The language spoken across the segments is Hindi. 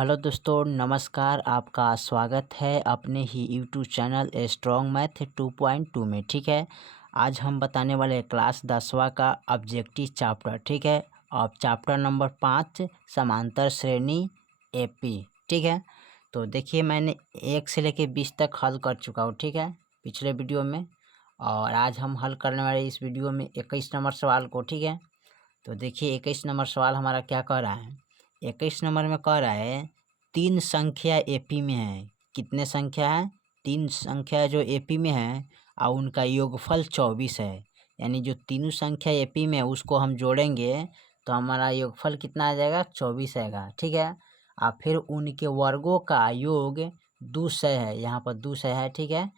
हेलो दोस्तों, नमस्कार। आपका स्वागत है अपने ही यूट्यूब चैनल स्ट्रॉन्ग मैथ 2.2 में। ठीक है, आज हम बताने वाले हैं क्लास 10वां का ऑब्जेक्टिव चैप्टर। ठीक है, और चैप्टर नंबर 5 समांतर श्रेणी एपी। ठीक है, तो देखिए मैंने 1 से लेके 20 तक हल कर चुका हूँ। ठीक है, पिछले वीडियो में। और आज हम हल करने वाले इस वीडियो में 21 नंबर सवाल को। ठीक है, तो देखिए 21 नंबर सवाल हमारा क्या कह रहा है। 21 नंबर में कह रहा है 3 संख्या एपी में है। कितने संख्या है? 3 संख्या जो एपी में है और उनका योगफल 24 है। यानी जो तीनों संख्या एपी में है उसको हम जोड़ेंगे तो हमारा योगफल कितना आ जाएगा? 24 आएगा। ठीक है, और फिर उनके वर्गों का योग 200 है। यहाँ पर 200 है। ठीक है,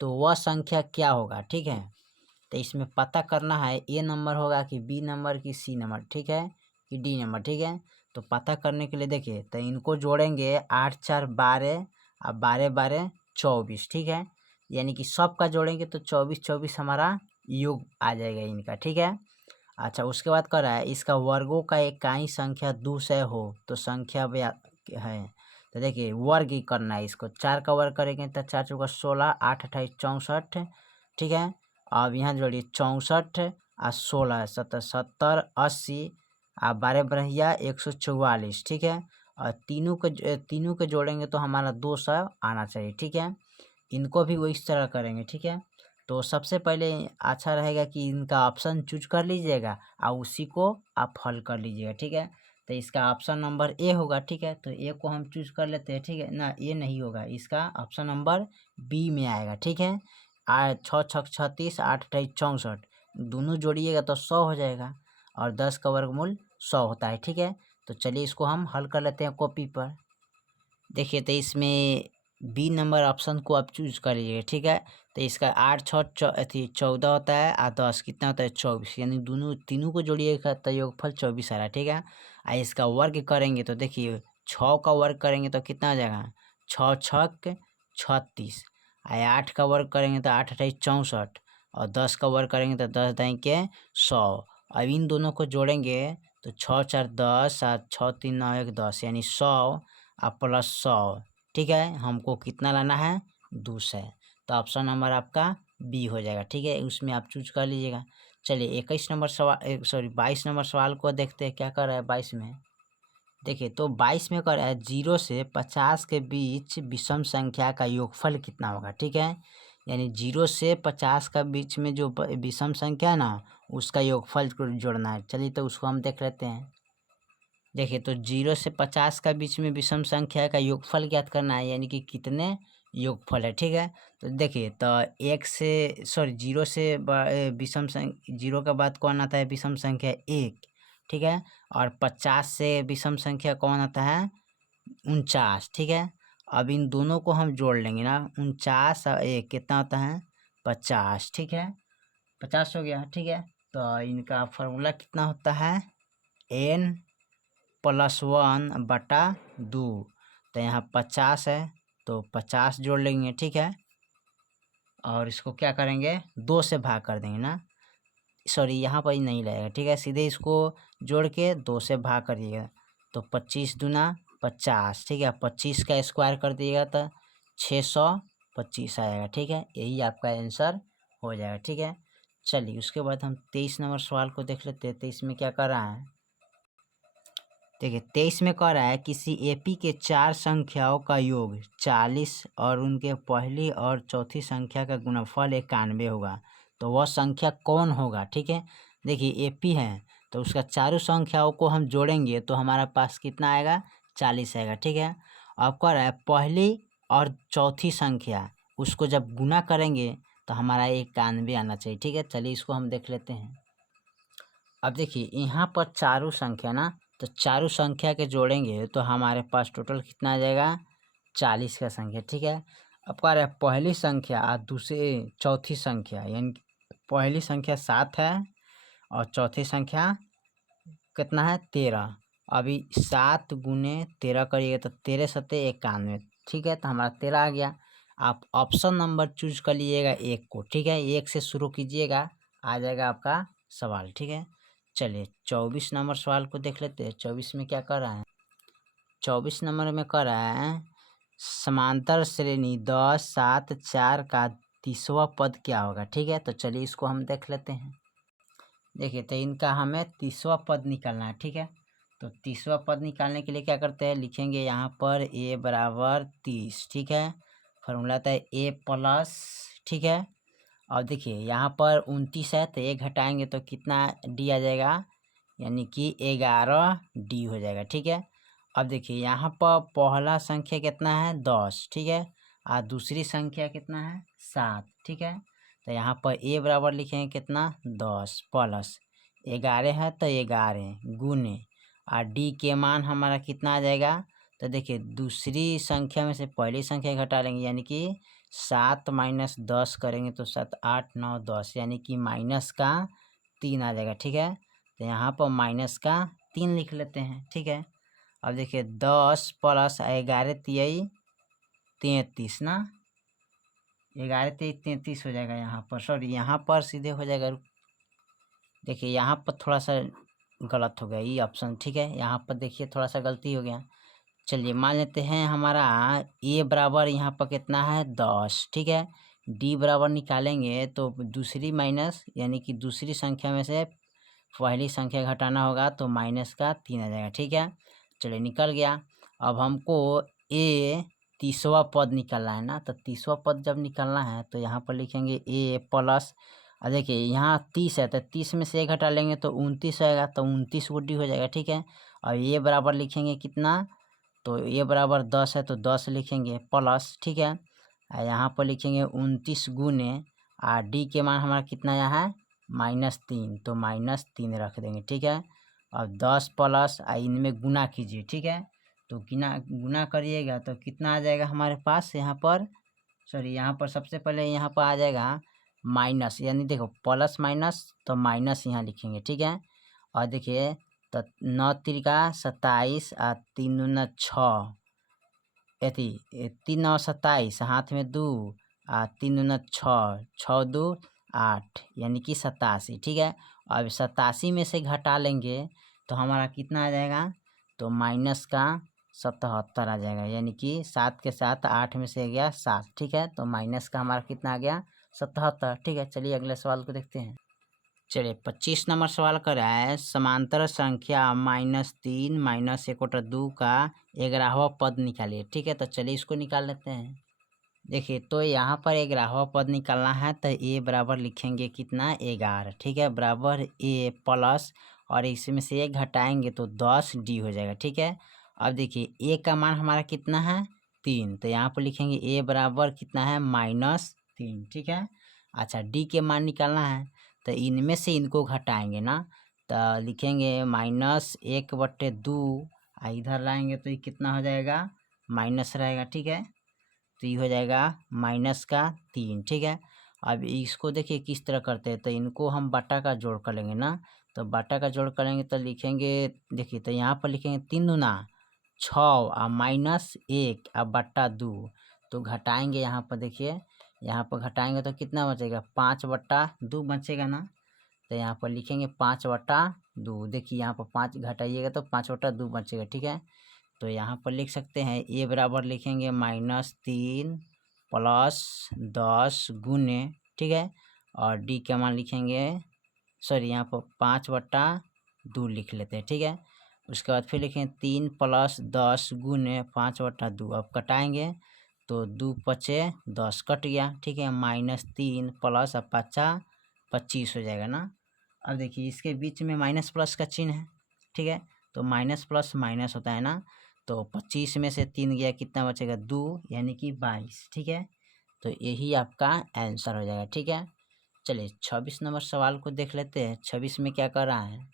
तो वह संख्या क्या होगा? ठीक है, तो इसमें पता करना है ए नंबर होगा कि बी नंबर की सी नंबर। ठीक है, कि डी नंबर। ठीक है, तो पता करने के लिए देखिए तो इनको जोड़ेंगे 8 4 12 और 12 12 24। ठीक है, यानी कि सब का जोड़ेंगे तो 24 24 हमारा योग आ जाएगा इनका। ठीक है, अच्छा उसके बाद कर रहा है इसका वर्गों का इकाई संख्या 200 हो तो संख्या है। तो देखिए वर्ग ही करना है इसको। 4 का वर्ग करेंगे तो 4 चौका 16, 8 28 64। ठीक है, अब यहाँ जोड़िए 64 और 16 70 80 और 12 बढ़िया 144। ठीक है, और तीनों के जोड़ेंगे तो हमारा 200 आना चाहिए। ठीक है, इनको भी वो इस तरह करेंगे। ठीक है, तो सबसे पहले अच्छा रहेगा कि इनका ऑप्शन चूज कर लीजिएगा और उसी को आप हल कर लीजिएगा। ठीक है, तो इसका ऑप्शन नंबर ए होगा। ठीक है, तो ए को हम चूज कर लेते हैं। ठीक है ना, ए नहीं होगा, इसका ऑप्शन नंबर बी में आएगा। ठीक है, 6 6 36 8 28 64 दोनों जोड़िएगा तो 100 हो जाएगा और 10 का वर्गमूल 100 होता है। ठीक है, तो चलिए इसको हम हल कर लेते हैं कॉपी पर। देखिए तो इसमें बी नंबर ऑप्शन को आप चूज कर लीजिए। ठीक है, तो इसका 8 6 14 होता है और 10 कितना होता है? 24। यानी दोनों तीनों को जोड़िएगा तो योगफल 24 आ रहा है। ठीक है, और इसका वर्ग करेंगे तो देखिए 6 का वर्ग करेंगे तो कितना आ जाएगा? 6 छक 36। 8 का वर्ग करेंगे तो 8 28 64 और 10 का वर्ग करेंगे तो 10 दाई के 100। अब इन दोनों को जोड़ेंगे तो 6 4 10 और 6 3 9 1 10 यानी 100 और प्लस 100। ठीक है, हमको कितना लाना है? 200। तो ऑप्शन नंबर आपका बी हो जाएगा। ठीक है, उसमें आप चूज कर लीजिएगा। चलिए 21 नंबर सवाल 22 नंबर सवाल को देखते हैं क्या कर रहा है 22 में। देखिए तो 22 में कर रहा है 0 से 50 के बीच विषम संख्या का योगफल कितना होगा। ठीक है, यानी 0 से 50 का बीच में जो विषम संख्या है ना उसका योगफल को जोड़ना है। चलिए तो उसको हम देख लेते हैं। देखिए तो 0 से 50 का बीच में विषम संख्या का योगफल ज्ञात करना है, यानी कि कितने योगफल है। ठीक है, तो देखिए तो 0 से विषम संख्या 0 का बाद कौन आता है? विषम संख्या 1। ठीक है, और 50 से विषम संख्या कौन आता है? 49। ठीक है, अब इन दोनों को हम जोड़ लेंगे ना, 49 और 1 कितना होता है? 50। ठीक है, 50 हो गया। ठीक है, तो इनका फॉर्मूला कितना होता है? n + 1/2। तो यहाँ 50 है तो 50 जोड़ लेंगे। ठीक है, और इसको क्या करेंगे? 2 से भाग कर देंगे ना, सॉरी यहाँ पर ही नहीं लगेगा। ठीक है, सीधे इसको जोड़ के 2 से भाग करिएगा तो 25 दूना 50। ठीक है, 25 का स्क्वायर कर दिएगा तो 625 आएगा। ठीक है, यही आपका आंसर हो जाएगा। ठीक है, चलिए उसके बाद हम 23 नंबर सवाल को देख लेते हैं। 23 में क्या कर रहा है? देखिए 23 में कह रहा है किसी एपी के 4 संख्याओं का योग 40 और उनके पहली और चौथी संख्या का गुणनफल 91 होगा, तो वह संख्या कौन होगा? ठीक है, देखिए एपी है तो उसका चारों संख्याओं को हम जोड़ेंगे तो हमारा पास कितना आएगा? 40 आएगा। ठीक है, अब कह रहा है पहली और चौथी संख्या उसको जब गुना करेंगे तो हमारा 91 आना चाहिए। ठीक है, चलिए इसको हम देख लेते हैं। अब देखिए यहाँ पर चारों संख्या ना, तो चारों संख्या के जोड़ेंगे तो हमारे पास टोटल कितना आ जाएगा? 40 का संख्या। ठीक है, अब कह रहे हैं पहली संख्या और दूसरी चौथी संख्या, यानी पहली संख्या 7 है और चौथी संख्या कितना है? 13। अभी 7 गुने 13 करिएगा तो 13 सत्ते 91। ठीक है, तो हमारा 13 आ गया। आप ऑप्शन नंबर चूज कर लीजिएगा 1 को। ठीक है, 1 से शुरू कीजिएगा, आ जाएगा आपका सवाल। ठीक है, चलिए 24 नंबर सवाल को देख लेते हैं। 24 में क्या कर रहा है? 24 नंबर में कर रहा है समांतर श्रेणी 10 7 4 का 30वां पद क्या होगा। ठीक है, तो चलिए इसको हम देख लेते हैं। देखिए, तो इनका हमें 30वां पद निकालना है। ठीक है, तो 30वां पद निकालने के लिए क्या करते हैं, लिखेंगे यहाँ पर a बराबर 30। ठीक है, फॉर्मूला आता है a प्लस। ठीक है, अब देखिए यहाँ पर 29 है तो 1 घटाएंगे तो कितना d आ जाएगा, यानी कि 11 d हो जाएगा। ठीक है, अब देखिए यहाँ पर पहला संख्या कितना है 10। ठीक है, और दूसरी संख्या कितना है 7। ठीक है, तो यहाँ पर a बराबर लिखेंगे कितना 10 प्लस 11 है तो 11 गुने और d के मान हमारा कितना आ जाएगा। तो देखिए दूसरी संख्या में से पहली संख्या घटा लेंगे, यानी कि 7 माइनस 10 करेंगे तो 7 8 9 10, यानी कि माइनस का 3 आ जाएगा। ठीक है, तो यहाँ पर माइनस का 3 लिख लेते हैं। ठीक है, अब देखिए 10 प्लस 11 तियाई 33 ना, 11 तियाई 33 हो जाएगा। यहाँ पर सॉरी, यहाँ पर सीधे हो जाएगा। देखिए यहाँ पर थोड़ा सा गलत हो गया ये ऑप्शन। ठीक है, यहाँ पर देखिए थोड़ा सा गलती हो गया। चलिए मान लेते हैं हमारा a बराबर यहाँ पर कितना है 10। ठीक है, d बराबर निकालेंगे तो दूसरी माइनस, यानी कि दूसरी संख्या में से पहली संख्या घटाना होगा तो माइनस का 3 आ जाएगा। ठीक है, चलिए निकल गया। अब हमको a 30वां पद निकालना है ना, तो 30वां पद जब निकालना है तो यहाँ पर लिखेंगे a प्लस, देखिए यहाँ 30 है तो 30 में से 1 घटा लेंगे तो 29 आएगा, तो 29 गुड्डी हो जाएगा। ठीक है, और ये बराबर लिखेंगे कितना, तो ये बराबर 10 है तो 10 लिखेंगे प्लस। ठीक है, यहाँ पर लिखेंगे 29 गुने और डी के मान हमारा कितना आया है -3, तो -3 रख देंगे। ठीक है, अब 10 प्लस इनमें गुना कीजिए। ठीक है, तो गुना करिएगा तो कितना आ जाएगा हमारे पास यहाँ पर, सॉरी यहाँ पर सबसे पहले यहाँ पर आ जाएगा माइनस, यानी देखो प्लस माइनस तो माइनस यहाँ लिखेंगे। ठीक है, और देखिए तो 9 तिरिका 27 और 3 दूना 6, एथी 3 9 27, हाथ में 2 और 3 दूना 6, 6 2 8, यानी कि 87। ठीक है, अब 87 में से घटा लेंगे तो हमारा कितना आ जाएगा, तो माइनस का 77 आ जाएगा, यानी कि 7 के साथ 8 में से गया 7। ठीक है, तो माइनस का हमारा कितना आ गया 77। ठीक है, चलिए अगले सवाल को देखते हैं। चलिए 25 नंबर सवाल कर रहा है समांतर संख्या -3 -1/2 का 11वां पद निकालिए। ठीक है, तो चलिए इसको निकाल लेते हैं। देखिए तो यहाँ पर 11वां पद निकालना है तो a बराबर लिखेंगे कितना 11। ठीक है, बराबर a प्लस और इसमें से 1 घटाएंगे तो 10 d हो जाएगा। ठीक है, अब देखिए a का मान हमारा कितना है 3, तो यहाँ पर लिखेंगे a बराबर कितना है -3। ठीक है, अच्छा d के मान निकालना है तो इनमें से इनको घटाएंगे ना, तो लिखेंगे -1/2, इधर लाएंगे तो ये कितना हो जाएगा माइनस रहेगा। ठीक है, तो ये हो जाएगा -3। ठीक है, अब इसको देखिए किस तरह करते हैं, तो इनको हम बटा का जोड़ कर लेंगे ना, तो बटा का जोड़ करेंगे तो लिखेंगे, देखिए तो यहाँ पर लिखेंगे 3 दूना 6 और -1 और बट्टा 2, तो घटाएंगे यहाँ पर, देखिए यहाँ पर घटाएंगे तो कितना बचेगा 5/2 बचेगा ना, तो यहाँ पर लिखेंगे 5/2। देखिए यहाँ पर 5 घटाइएगा तो 5/2 बचेगा। ठीक है, तो यहाँ पर लिख सकते हैं a बराबर लिखेंगे -3 प्लस 10 गुने। ठीक है, और d का मान लिखेंगे, सॉरी यहाँ पर 5/2 लिख लेते हैं। ठीक है, उसके बाद फिर लिखेंगे 3 + 10 गुने 5/2। अब कटाएंगे तो 2 पचे 10 कट गया। ठीक है, -3 प्लस 5 25 हो जाएगा ना। अब देखिए इसके बीच में माइनस प्लस का चिन्ह है। ठीक है, तो माइनस प्लस माइनस होता है ना, तो 25 में से 3 गया कितना बचेगा 2, यानी कि 22। ठीक है, तो यही आपका आंसर हो जाएगा। ठीक है, चलिए 26 नंबर सवाल को देख लेते हैं। 26 में क्या कर रहा है,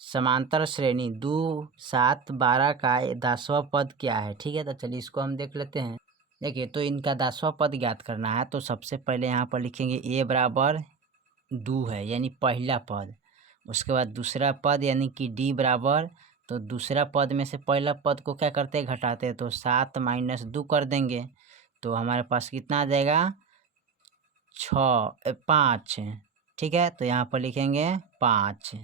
समांतर श्रेणी 2 7 12 का 10वां पद क्या है। ठीक है, तो चलिए इसको हम देख लेते हैं। देखिए तो इनका 10वां पद ज्ञात करना है, तो सबसे पहले यहाँ पर लिखेंगे a बराबर 2 है, यानी पहला पद। उसके बाद दूसरा पद यानी कि d बराबर, तो दूसरा पद में से पहला पद को क्या करते हैं घटाते हैं, तो 7 - 2 कर देंगे तो हमारे पास कितना आ जाएगा 5। ठीक है, तो यहाँ पर लिखेंगे 5।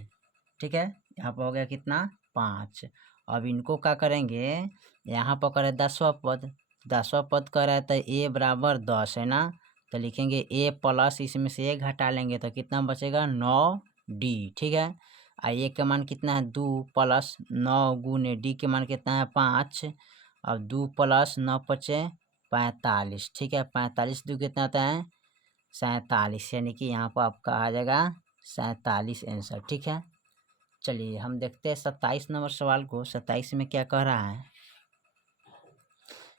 ठीक है, यहाँ पर हो गया कितना 5। अब इनको क्या करेंगे, यहाँ पर करें 10वां पद, 10वां पद कर रहा है तो a बराबर 10 है ना, तो लिखेंगे a प्लस इसमें से 1 हटा लेंगे तो कितना बचेगा 9d। ठीक है, a का मान कितना है 2 प्लस 9 गुने d के मान कितना है 5। अब 2 प्लस 9 बचे 45। ठीक है, 45 2 कितना होता है 47, यानी कि यहाँ पर आपका आ जाएगा 47 आंसर। ठीक है, चलिए हम देखते हैं 27 नंबर सवाल को। 27 में क्या कह रहा है,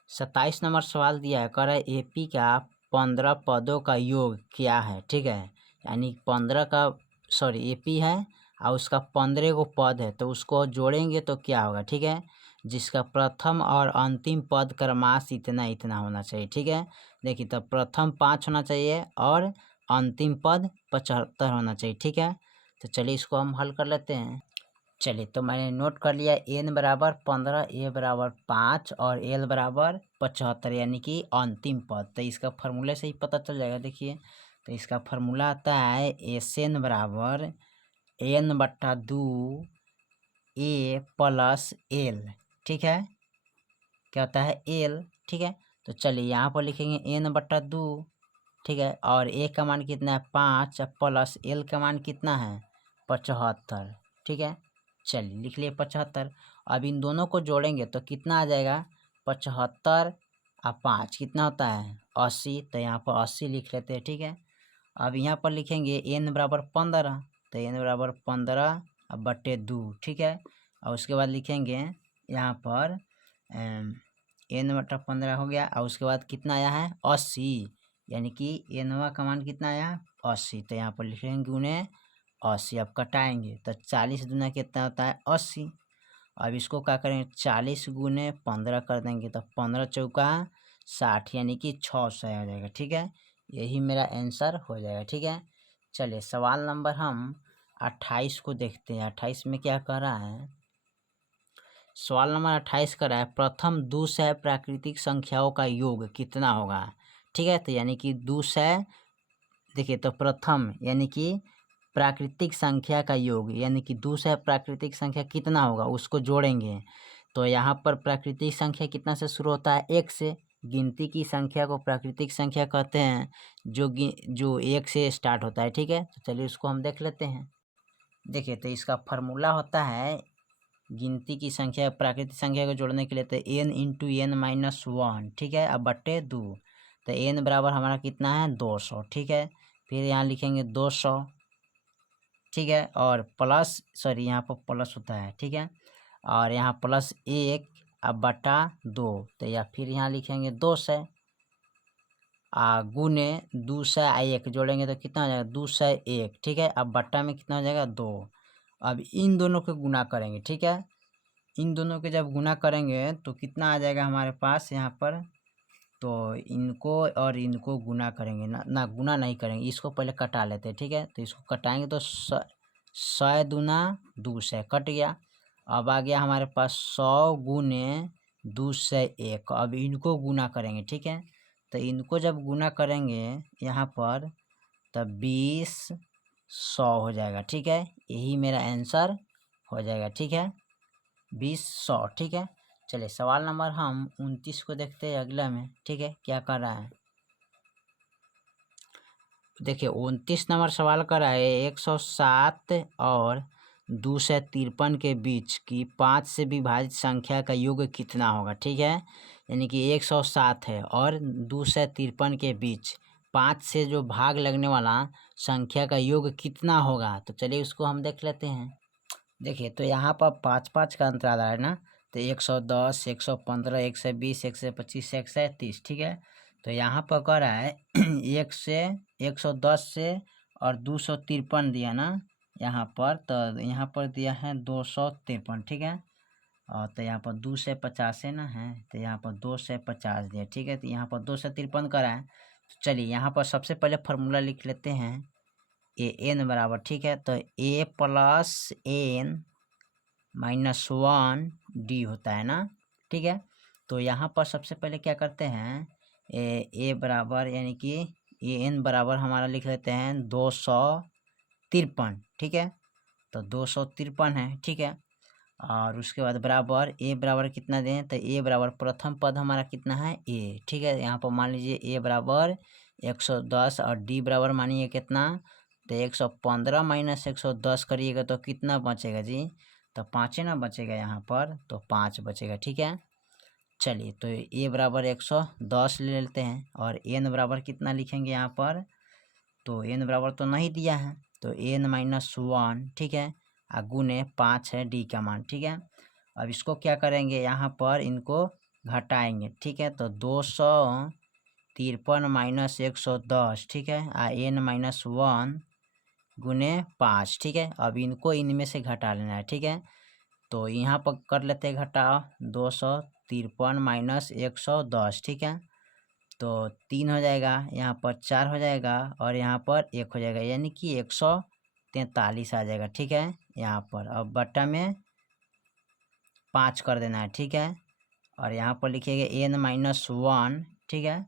27 नंबर सवाल दिया है, कह रहा है एपी का 15 पदों का योग क्या है। ठीक है, यानी 15 का एपी है और उसका 15 को पद है, तो उसको जोड़ेंगे तो क्या होगा। ठीक है, जिसका प्रथम और अंतिम पद क्रमाश इतना इतना होना चाहिए। ठीक है, देखिए तो प्रथम 5 होना चाहिए और अंतिम पद 75 होना चाहिए। ठीक है, तो चलिए इसको हम हल कर लेते हैं। चलिए तो मैंने नोट कर लिया n बराबर 15, a बराबर 5 और l बराबर 75, यानी कि अंतिम पद। तो इसका फार्मूले से ही पता चल जाएगा। देखिए तो इसका फार्मूला आता है SN बराबर n/2 a प्लस l। ठीक है, क्या होता है l। ठीक है, तो चलिए यहाँ पर लिखेंगे n/2। ठीक है, और a का मान कितना है 5 प्लस l का मान कितना है 75। ठीक है, चलिए लिख लिए 75। अब इन दोनों को जोड़ेंगे तो कितना आ जाएगा 75 और 5 कितना होता है 80, तो यहाँ पर 80 लिख लेते हैं। ठीक है, अब यहाँ पर लिखेंगे n बराबर 15, तो n बराबर 15 अब बट्टे 2। ठीक है, और उसके बाद लिखेंगे यहाँ पर n/15 हो गया, और उसके बाद कितना आया है 80, यानी कि nवा का मान कितना आया 80, तो यहाँ पर लिखेंगे गुने 80। अब कटाएंगे तो 40 दूना कितना होता है 80। अब इसको क्या करेंगे 40 गुने 15 कर देंगे तो 15 चौका 60, यानी कि 600 आ जाएगा। ठीक है, यही मेरा आंसर हो जाएगा। ठीक है, चलिए सवाल नंबर हम 28 को देखते हैं। 28 में क्या कह रहा है, सवाल नंबर 28 कर रहा है प्रथम 2 सह प्राकृतिक संख्याओं का योग कितना होगा। ठीक है, तो यानी कि 2 सह, देखिए तो प्रथम यानी कि प्राकृतिक संख्या का योग, यानी कि 2 सह प्राकृतिक संख्या कितना होगा उसको जोड़ेंगे। तो यहाँ पर प्राकृतिक संख्या कितना से शुरू होता है 1 से। गिनती की संख्या को प्राकृतिक संख्या कहते हैं जो 1 से स्टार्ट होता है। ठीक है, तो चलिए उसको हम देख लेते हैं। देखिए तो इसका फार्मूला होता है गिनती की संख्या प्राकृतिक संख्या को जोड़ने के लिए, तो n इंटू n-1। ठीक है, अब बट्टे 2, तो n बराबर हमारा कितना है 200। ठीक है, फिर यहाँ लिखेंगे 200। ठीक है, और प्लस यहाँ पर प्लस होता है। ठीक है, और यहाँ प्लस 1 अब बटा 2, तो या फिर यहाँ लिखेंगे 200 गुने 201 जोड़ेंगे तो कितना हो जाएगा 201। ठीक है, अब बट्टा में कितना हो जाएगा 2। अब इन दोनों को गुना करेंगे। ठीक है, इन दोनों के जब गुना करेंगे तो कितना आ जाएगा हमारे पास यहाँ पर, तो इनको और इनको गुना करेंगे ना गुना नहीं करेंगे, इसको पहले कटा लेते हैं। ठीक है, तो इसको कटाएंगे तो 100 दूना 200 कट गया। अब आ गया हमारे पास 100 गुने 201। अब इनको गुना करेंगे। ठीक है, तो इनको जब गुना करेंगे यहाँ पर तब 20 100 हो जाएगा। ठीक है, यही मेरा आंसर हो जाएगा। ठीक है, 20 100। ठीक है, चलिए सवाल नंबर हम 29 को देखते हैं अगला में। ठीक है, क्या कर रहा है, देखिए 29 नंबर सवाल कर रहा है 107 और 253 के बीच की 5 से विभाजित संख्या का योग कितना होगा। ठीक है, यानी कि 107 है और 253 के बीच 5 से जो भाग लगने वाला संख्या का योग कितना होगा, तो चलिए उसको हम देख लेते हैं। देखिए तो यहाँ पर 5-5 का अंतराल है ना, तो 110 115 120 125 130। ठीक है, तो यहाँ पर कह रहा है 1 से 110 से और 253 दिया ना यहाँ पर, तो यहाँ पर दिया है 253। ठीक है, और तो यहाँ पर 2 से 50 है ना है, तो यहाँ पर 2 से 50 दिया। ठीक है, तो यहाँ पर 253 करा है। तो चलिए यहाँ पर सबसे पहले फार्मूला लिख लेते हैं n बराबर। ठीक है, तो a प्लस n-1 d होता है ना। ठीक है, तो यहाँ पर सबसे पहले क्या करते हैं a बराबर यानी कि n बराबर हमारा लिख लेते हैं 253। ठीक है, तो 253 है। ठीक है, और उसके बाद बराबर ए बराबर कितना दें, तो ए बराबर प्रथम पद हमारा कितना है ए, ठीक है। यहाँ पर मान लीजिए ए बराबर 110 और डी बराबर मानिए कितना, तो 115 माइनस 110 करिएगा तो कितना बचेगा जी, तो 5 ना बचेगा यहाँ पर, तो 5 बचेगा, ठीक है। चलिए तो ए बराबर 110 ले लेते हैं और एन बराबर कितना लिखेंगे यहाँ पर, तो एन बराबर तो नहीं दिया है, तो एन माइनस 1, ठीक है, गुने 5 है डी का मान, ठीक है। अब इसको क्या करेंगे, यहाँ पर इनको घटाएंगे, ठीक है, तो 253 माइनस 110, ठीक है, एन माइनस 1 गुने 5, ठीक है। अब इनको इनमें से घटा लेना है, ठीक है। तो यहाँ पर कर लेते हैं घटाओ, 253 माइनस 110, ठीक है, तो 3 हो जाएगा, यहाँ पर 4 हो जाएगा और यहाँ पर 1 हो जाएगा, यानी कि 143 आ जाएगा, ठीक है। यहाँ पर अब बट्टा में 5 कर देना है, ठीक है, और यहाँ पर लिखिएगा एन माइनस 1, ठीक है,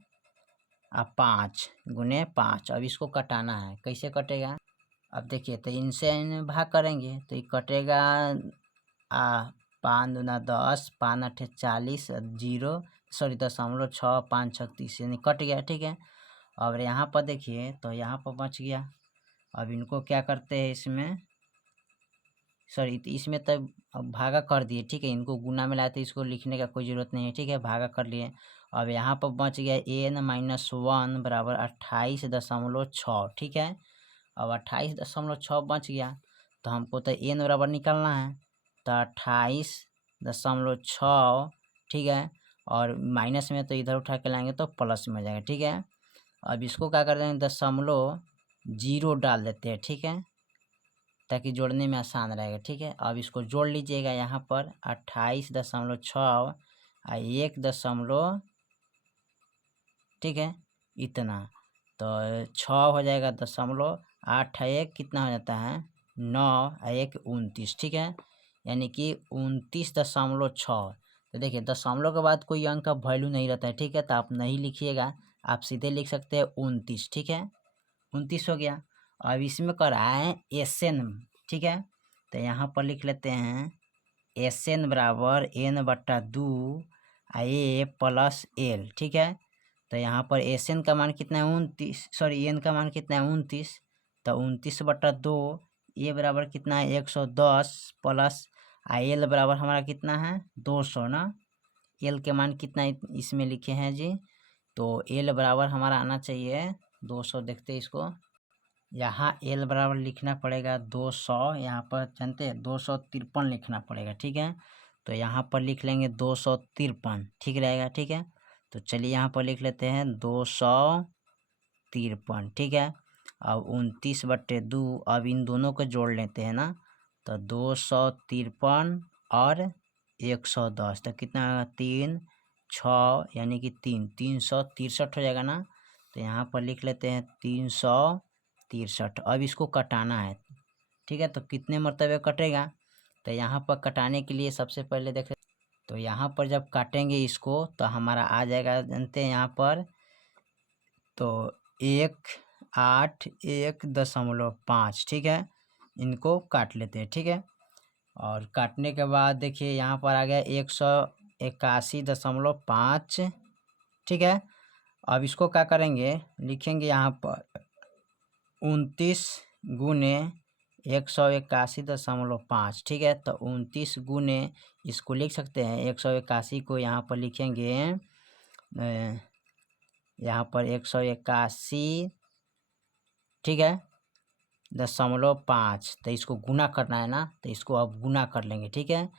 5 गुने 5। अब इसको कटाना है, कैसे कटेगा, अब देखिए, तो इनसे इन्हें भाग करेंगे तो ये कटेगा 5 दूना 10, 5 8 40, 0.6 5 6 30 यानी कट गया, ठीक है। अब यहाँ पर देखिए, तो यहाँ पर बच गया। अब इनको क्या करते हैं, इसमें इसमें तो अब भागा कर दिए, ठीक है, इनको गुना में लाए तो इसको लिखने का कोई ज़रूरत नहीं है, ठीक है, भागा कर लिए। अब यहाँ पर बच गया एन माइनस 1 बराबर 28.6, ठीक है। अब 28.6 बच गया, तो हमको तो एन बराबर निकालना है, तो 28.6, ठीक है, और माइनस में तो इधर उठा के लाएंगे तो प्लस में हो जाएगा, ठीक है। अब इसको क्या कर देंगे, 0.0 डाल देते हैं, ठीक है, ताकि जोड़ने में आसान रहेगा, ठीक है। अब इसको जोड़ लीजिएगा, यहाँ पर 28.6 1 दशमलव, ठीक है, इतना, तो 6 हो जाएगा 0.8 1 कितना हो जाता है 9 1 29, ठीक है, यानी कि 29.6। तो देखिए दशमलव के बाद कोई अंक का वैल्यू नहीं रहता है, ठीक है, तो आप नहीं लिखिएगा, आप सीधे लिख सकते हैं 29, ठीक है, 29 हो गया। अब इसमें कर रहा है एन, ठीक है, तो यहाँ पर लिख लेते हैं एन बराबर n बट्टा 2 ए प्लस एल, ठीक है। तो यहाँ पर एन का मान कितना है 29, एन का मान कितना है 29, तो 29/2, ए बराबर कितना है 110 प्लस एल बराबर हमारा कितना है 200 ना, एल के मान कितना इसमें लिखे हैं जी, तो एल बराबर हमारा आना चाहिए 200, देखते हैं इसको, यहाँ एल बराबर लिखना पड़ेगा 200, यहाँ पर जानते हैं 253 लिखना पड़ेगा, ठीक है, तो यहाँ पर लिख लेंगे 253, ठीक रहेगा, ठीक है। तो चलिए यहाँ पर लिख लेते हैं 253, ठीक है। अब 29/2, अब इन दोनों को जोड़ लेते हैं ना, तो 253 और 110, तो कितना 3 6 यानी कि 363 हो जाएगा ना, तो यहाँ पर लिख लेते हैं 363। अब इसको कटाना है, ठीक है, तो कितने मरतबे कटेगा, तो यहाँ पर कटाने के लिए सबसे पहले देखें, तो यहाँ पर जब काटेंगे इसको तो हमारा आ जाएगा, जानते हैं यहाँ पर, तो 181.5, ठीक है, इनको काट लेते हैं, ठीक है। और काटने के बाद देखिए यहाँ पर आ गया 181.5, ठीक है। अब इसको क्या करेंगे, लिखेंगे यहाँ पर 29 गुने 181.5, ठीक है, तो 29 गुने इसको लिख सकते हैं 181 को यहाँ पर लिखेंगे, यहाँ पर 181, ठीक है, 0.5, तो इसको गुना करना है ना, तो इसको अब गुना कर लेंगे, ठीक है।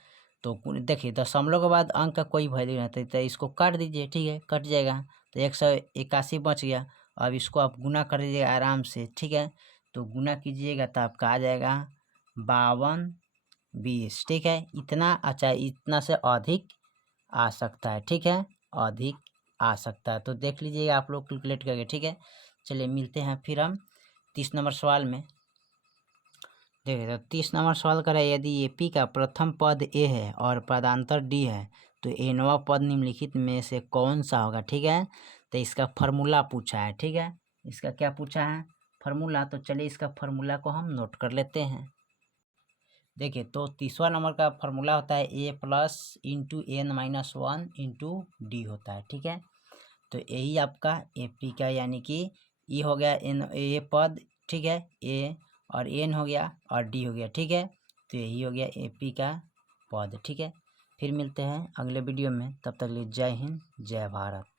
तो देखिए दशमलव के बाद अंक का कोई वैल्यू नहीं था, तो इसको काट दीजिए, ठीक है, कट जाएगा, तो 181 बच गया। अब इसको आप गुना कर दीजिएगा आराम से, ठीक है, तो गुना कीजिएगा तो आपका आ जाएगा 5220, ठीक है, इतना अच्छा, इतना से अधिक आ सकता है, ठीक है, अधिक आ सकता है, तो देख लीजिएगा आप लोग कैलकुलेट करके, ठीक है। चलिए मिलते हैं फिर हम 30 नंबर सवाल में। देखिए तो 30 नंबर सवाल कर है, यदि एपी का प्रथम पद ए है और पदांतर डी है तो एनवा पद निम्नलिखित में से कौन सा होगा, ठीक है। तो इसका फार्मूला पूछा है, ठीक है, इसका क्या पूछा है फार्मूला, तो चलिए इसका फार्मूला को हम नोट कर लेते हैं। देखिए तो तीसरा नंबर का फॉर्मूला होता है A plus into N minus one into D होता है, ठीक है। तो यही आपका ए पी का यानी कि ई हो गया एन ए पद, ठीक है, ए और एन हो गया और डी हो गया, ठीक है। तो यही हो गया ए पी का पद, ठीक है। फिर मिलते हैं अगले वीडियो में, तब तक के लिए जय हिंद जय भारत।